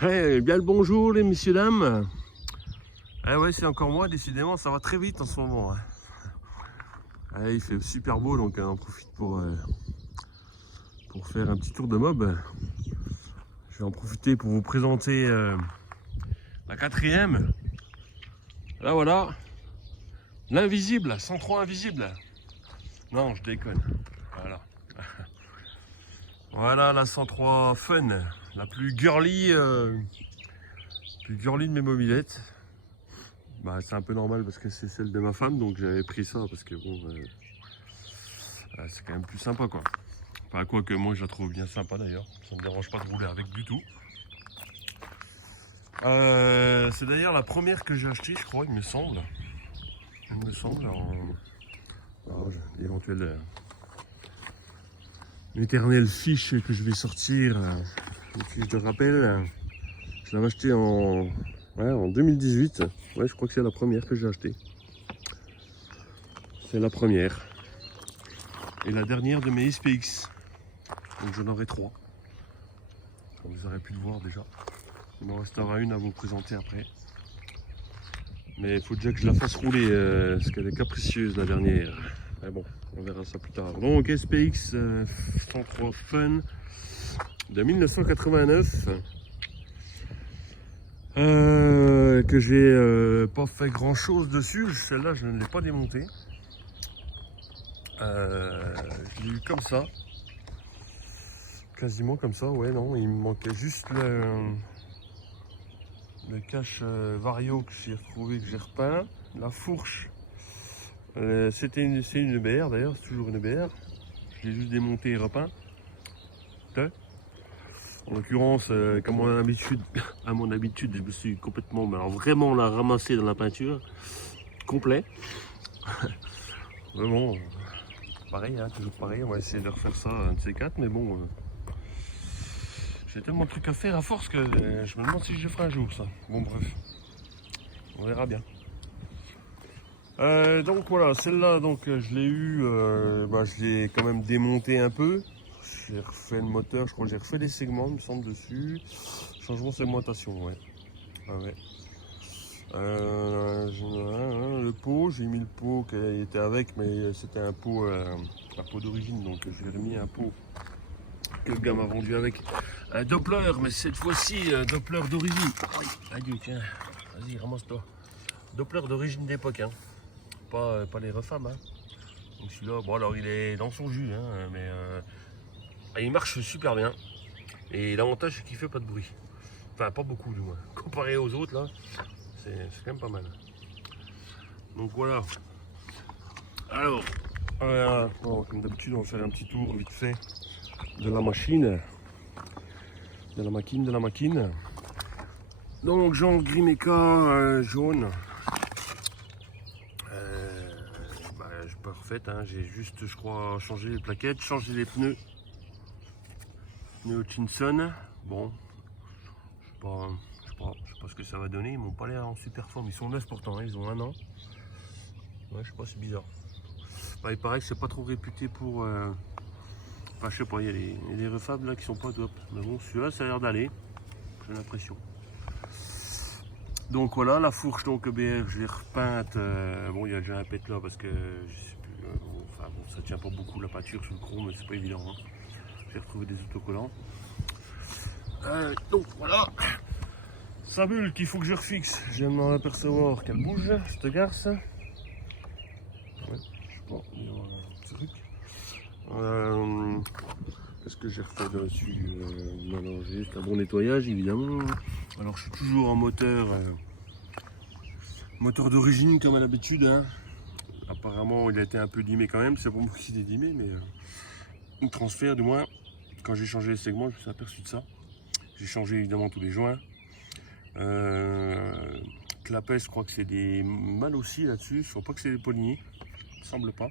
Hey, bien le bonjour les messieurs dames. Ah ouais, c'est encore moi, décidément ça va très vite en ce moment, hein. Ah, il fait super beau, donc on en profite pour faire un petit tour de mob. Je vais en profiter pour vous présenter la quatrième. Là voilà, l'invisible, 103 invisible. Non, je déconne. Voilà. Voilà la 103 Fun, la plus girly de mes mobilettes. Bah, c'est un peu normal parce que c'est celle de ma femme, donc j'avais pris ça parce que bon, c'est quand même plus sympa quoi. Enfin, quoi que moi je la trouve bien sympa d'ailleurs, ça me dérange pas de rouler avec du tout. C'est d'ailleurs la première que j'ai achetée, je crois, il me semble. Il me semble en éventuelle éternelle fiche que je vais sortir, une fiche de rappel. Je l'avais acheté en 2018. Ouais, je crois que c'est la première que j'ai achetée. C'est la première. Et la dernière de mes SPX. Donc j'en aurai 3. Comme vous aurez pu le voir déjà. Il m'en restera une à vous présenter après. Mais il faut déjà que je la fasse rouler, parce qu'elle est capricieuse la dernière. Mais bon, on verra ça plus tard. Donc SPX 103 Fun de 1989. Que j'ai pas fait grand chose dessus. Celle-là, je ne l'ai pas démontée. Je l'ai eu comme ça. Quasiment comme ça, ouais, non. Il me manquait juste le cache Vario que j'ai retrouvé, que j'ai repeint. La fourche, c'est une BR d'ailleurs, c'est toujours une BR. Je l'ai juste démonté et repeint. En l'occurrence, comme à mon habitude, je me suis complètement, mais alors vraiment la ramassé dans la peinture, complet. Vraiment, pareil, hein, toujours pareil. On va essayer de refaire ça un de ces quatre, mais bon, j'ai tellement de trucs à faire à force que je me demande si je le ferai un jour ça. Bon bref, on verra bien. Donc voilà, celle-là, donc je l'ai eu, je l'ai quand même démonté un peu. J'ai refait le moteur, je crois que j'ai refait les segments, il me semble, dessus. Changement de segmentation, ouais. Ah ouais. Le pot, j'ai mis le pot qui était avec, mais c'était un pot d'origine, donc j'ai remis un pot que le gars m'a vendu avec un Doppler, mais cette fois-ci Doppler d'origine. Adieu, tiens, vas-y, ramasse-toi. Doppler d'origine d'époque, hein. Pas les refabs, hein. Donc celui-là, bon alors il est dans son jus, hein, mais il marche super bien. Et l'avantage c'est qu'il fait pas de bruit. Enfin pas beaucoup du moins. Comparé aux autres là, c'est quand même pas mal. Donc voilà. Alors, bon, comme d'habitude on va faire un petit tour vite fait de la machine. De la machine. Donc Jean Grimeca jaune. Parfaite, hein. J'ai juste je crois changé les plaquettes, changé les pneus. Pneus Hutchinson. Bon, je sais pas ce que ça va donner, ils m'ont pas l'air en super forme, ils sont neufs pourtant, hein. Ils ont 1 an. Ouais, je sais pas, c'est bizarre. Bah, il paraît que c'est pas trop réputé pour. Enfin, je sais pas, il y a des refables là qui sont pas top. Mais bon, celui-là, ça a l'air d'aller, j'ai l'impression. Donc voilà, la fourche donc EBR, je l'ai repeinte. Bon, il y a déjà un pet là parce que je sais plus. Enfin bon, ça tient pas beaucoup la peinture sur le chrome, mais c'est pas évident, hein. J'ai retrouvé des autocollants. Donc voilà. Sa bulle qu'il faut que je refixe. Je viens de m'en apercevoir qu'elle bouge, cette garce. Ouais, je sais pas, il y a un petit truc. Qu'est-ce que j'ai refait dessus? Non, j'ai juste un bon nettoyage évidemment. Alors je suis toujours en moteur d'origine comme à l'habitude, hein. Apparemment il a été un peu limé quand même, c'est pas moi qui l'ai limé, mais le transfert du moins, quand j'ai changé les segments je me suis aperçu de ça. J'ai changé évidemment tous les joints. Clapet, je crois que c'est des mâles aussi là-dessus, je crois pas que c'est des polignées, il me semble pas.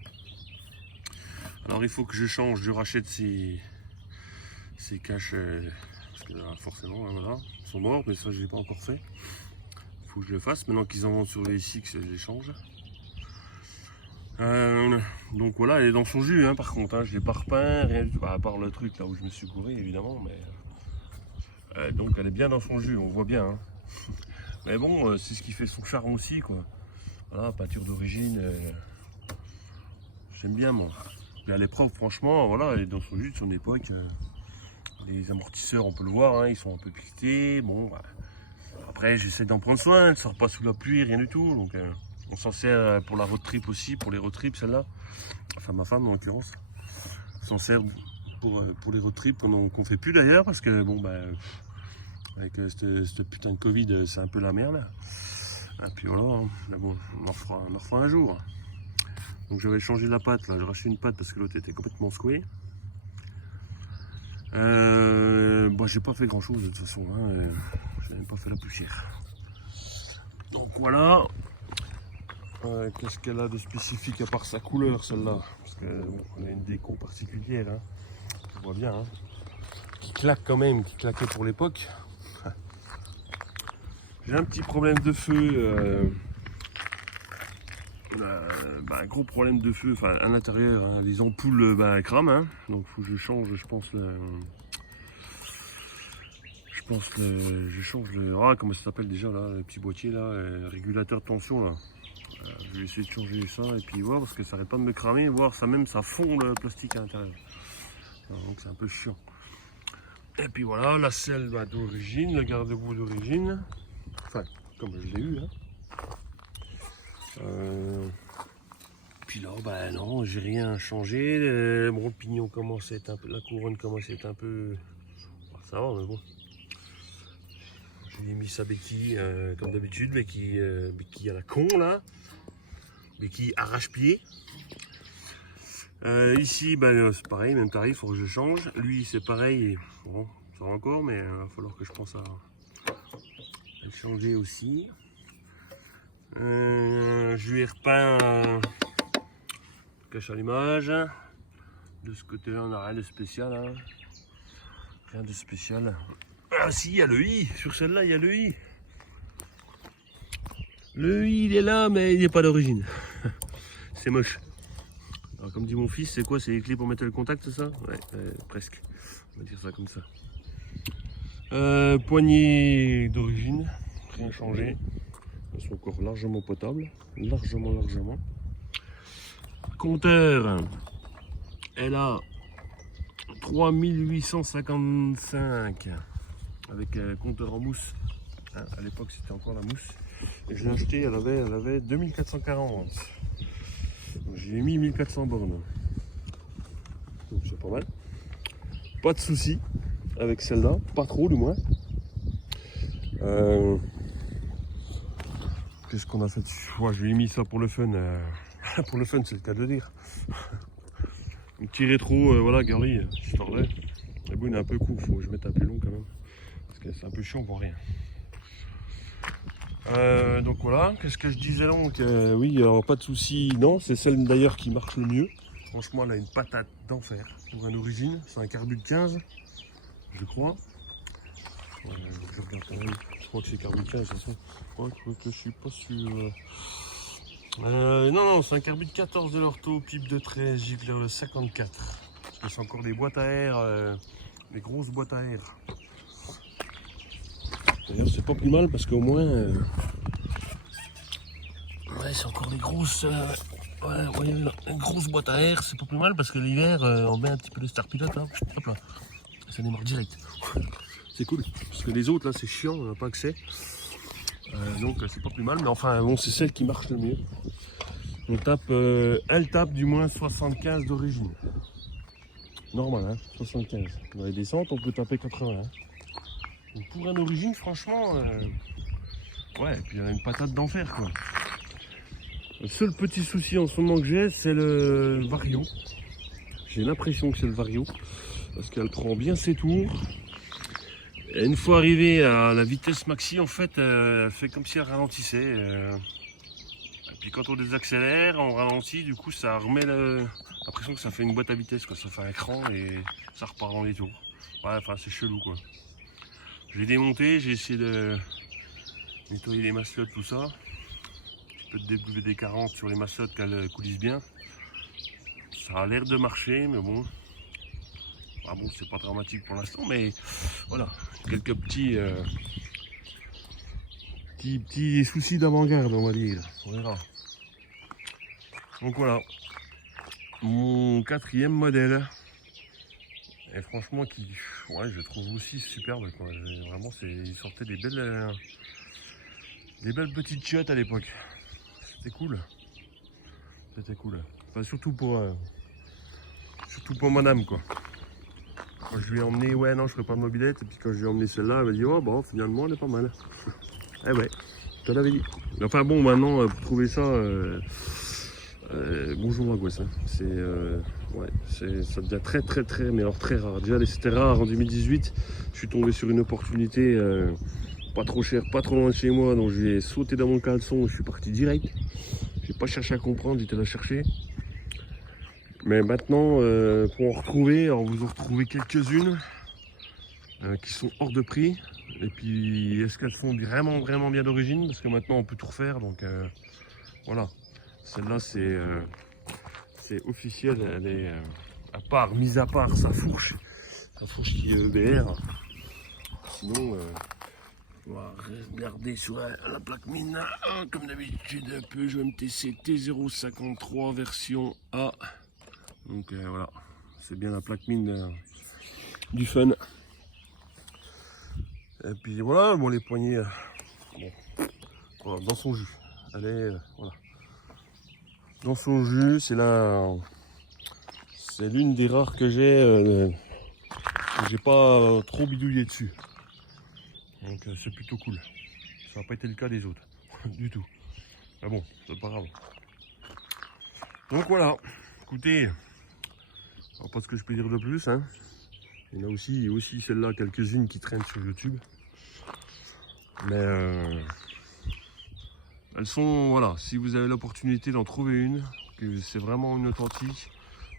Alors il faut que je change, je rachète ces caches, parce que forcément, voilà, ils sont morts, mais ça je l'ai pas encore fait. Il faut que je le fasse, maintenant qu'ils en vendent sur les SX, je les change. Donc voilà, elle est dans son jus, hein, par contre, hein, je l'ai pas repeint, rien du tout, à part le truc là où je me suis gouré évidemment, mais Donc elle est bien dans son jus, on voit bien. Hein. Mais bon, c'est ce qui fait son charme aussi, quoi. Voilà, peinture d'origine, j'aime bien moi. Et elle est propre, franchement, voilà, elle est dans son jus de son époque. Les amortisseurs, on peut le voir, hein, ils sont un peu piquetés. Bon, bah. Après, j'essaie d'en prendre soin, elle ne sort pas sous la pluie, rien du tout. Donc, on s'en sert pour la road trip aussi, pour les road trips, celle-là. Enfin, ma femme en l'occurrence. S'en sert pour les road trips qu'on fait plus d'ailleurs, parce que bon, bah, avec cette putain de Covid, c'est un peu la merde. Et puis voilà, hein. Mais bon, on en refera un jour. Donc j'avais changé la pâte, là, j'ai racheté une pâte parce que l'autre était complètement secouée. Bon, j'ai pas fait grand chose de toute façon, hein. J'ai même pas fait la poussière. Donc voilà. Qu'est-ce qu'elle a de spécifique à part sa couleur, celle-là? Parce qu'elle a une déco particulière, hein. On voit bien, hein. Qui claque quand même, qui claquait pour l'époque. J'ai un petit problème de feu. Un gros problème de feu, enfin à l'intérieur, hein, les ampoules crament, hein, donc il faut que je change, je pense comment ça s'appelle déjà là, le petit boîtier là, régulateur de tension là. Je vais essayer de changer ça et puis voir parce que ça n'arrête pas de me cramer, voir ça même ça fond le plastique à l'intérieur. Donc c'est un peu chiant. Et puis voilà, la selle d'origine, le garde-boue d'origine, enfin comme je l'ai eu. Hein. Puis là, bah non, j'ai rien changé. Bon, le pignon commence à être un peu, la couronne commence à être un peu, ça va, mais bon. J'ai mis sa béquille comme d'habitude, béquille à la con là, béquille arrache-pied. Ici, bah, c'est pareil, même tarif, il faut que je change. Lui, c'est pareil, bon, ça va encore, mais il va falloir que je pense à le changer aussi. Je lui ai repeint cache à l'image. De ce côté-là, on n'a rien de spécial. Hein. Rien de spécial. Ah si, il y a le i. Sur celle-là, il y a le i. Le i, il est là, mais il n'est pas d'origine. C'est moche. Alors, comme dit mon fils, c'est quoi? C'est les clés pour mettre le contact, c'est ça? Ouais, presque. On va dire ça comme ça. Poignée d'origine. Rien changé. Elles sont encore largement potables. Largement. Compteur. Elle a 3855 avec compteur en mousse. Hein, à l'époque c'était encore la mousse. Et je l'ai acheté, elle avait 2440. J'ai mis 1400 bornes. Donc c'est pas mal. Pas de soucis avec celle-là, pas trop du moins. Qu'est-ce qu'on a fait dessus? Ouais, je lui ai mis ça pour le fun. Pour le fun, c'est le cas de le dire. Un petit rétro, voilà, girly, histoire de. Mais bon, il est un peu court, faut que je mette un plus long quand même. Parce que c'est un peu chiant pour rien. Donc voilà, qu'est-ce que je disais donc? Oui, alors pas de soucis, non, c'est celle d'ailleurs qui marche le mieux. Franchement, elle a une patate d'enfer. Pour une origine, c'est un carbu de 15, je crois. Je regarde quand même, je crois que c'est carbu de 15, c'est ça. Ouais, je suis pas sûr. Non, c'est un carbu de 14 de l'ortho, pipe de 13, gifler le 54. Parce que c'est encore des boîtes à air, des grosses boîtes à air. D'ailleurs, c'est pas plus mal parce qu'au moins. Ouais, c'est encore des grosses. Ouais, une grosse boîte à air, c'est pas plus mal parce que l'hiver, on met un petit peu de star pilote là. Hop là. Ça démarre direct. C'est cool. Parce que les autres là, c'est chiant, on n'a pas accès. Donc c'est pas plus mal, mais enfin bon, c'est celle qui marche le mieux. On tape, elle tape du moins 75 d'origine. Normal, hein, 75. Dans les descentes, on peut taper 80. Hein. Donc pour une origine, franchement, ouais, et puis elle a une patate d'enfer quoi. Le seul petit souci en ce moment que j'ai, c'est le vario. J'ai l'impression que c'est le vario, parce qu'elle prend bien ses tours. Et une fois arrivée à la vitesse maxi, en fait, elle fait comme si elle ralentissait. Et puis quand on désaccélère, on ralentit, du coup ça remet l'impression que ça fait une boîte à vitesse, quoi. Ça fait un cran et ça repart dans les tours. Ouais, enfin c'est chelou quoi. Je l'ai démonté, j'ai essayé de nettoyer les masselottes, tout ça. Un petit peu de WD-40 sur les masselottes qu'elles coulissent bien. Ça a l'air de marcher, mais bon. Ah bon, c'est pas dramatique pour l'instant, mais voilà, quelques petits soucis d'avant-garde, on va dire. On verra. Donc voilà, mon 4e modèle. Et franchement, ouais, je le trouve aussi superbe, quoi. Vraiment, il sortait des belles petites chiottes à l'époque. C'était cool. C'était cool. Enfin, surtout pour madame, quoi. Quand je lui ai emmené, ouais, non, je ferai pas de mobilette. Et puis quand je lui ai emmené celle-là, elle m'a dit, oh, bon, finalement, elle est pas mal. Eh ouais, je te l'avais dit. Enfin bon, maintenant, pour trouver ça, bonjour ma gosse. Hein. Ouais, ça devient très, mais alors très rare. Déjà, c'était rare en 2018. Je suis tombé sur une opportunité pas trop chère, pas trop loin de chez moi. Donc j'ai sauté dans mon caleçon, je suis parti direct. J'ai pas cherché à comprendre, j'étais là chercher. Mais maintenant, pour en retrouver, alors vous en retrouvez quelques-unes qui sont hors de prix. Et puis, est-ce qu'elles sont vraiment bien d'origine? Parce que maintenant, on peut tout refaire. Donc, voilà. Celle-là, c'est officiel. Elle est, mis à part sa fourche qui est EBR. Sinon, on va regarder sur la plaque mine. Comme d'habitude, Peugeot MTC T053 version A. Donc, voilà. C'est bien la plaque mine du fun. Et puis voilà, bon, les poignées, bon, voilà, dans son jus. Elle est, voilà. Dans son jus, c'est l'une des rares que j'ai pas trop bidouillé dessus. Donc c'est plutôt cool. Ça n'a pas été le cas des autres, du tout. Mais bon, c'est pas grave. Donc voilà, écoutez, alors pas ce que je peux dire de plus, hein. Il y en a aussi celle-là, quelques-unes qui traînent sur YouTube. Mais elles sont, voilà, si vous avez l'opportunité d'en trouver une, que c'est vraiment une authentique,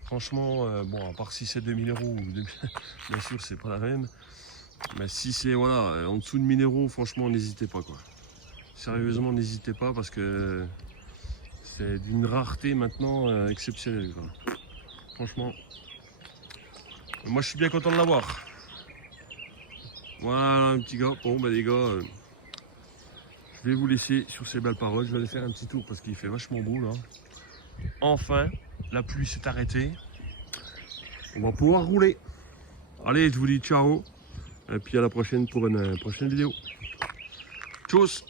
franchement, bon, à part si c'est 2000 €, bien sûr, c'est pas la même. Mais si c'est, voilà, en dessous de 1000 €, franchement, n'hésitez pas, quoi. Sérieusement, n'hésitez pas parce que c'est d'une rareté maintenant exceptionnelle, quoi. Franchement, moi, je suis bien content de l'avoir. Voilà, un petit gars. Bon, bah, les gars, je vais vous laisser sur ces belles paroles. Je vais aller faire un petit tour parce qu'il fait vachement beau, là. Enfin, la pluie s'est arrêtée. On va pouvoir rouler. Allez, je vous dis ciao. Et puis à la prochaine pour une prochaine vidéo. Tchuss!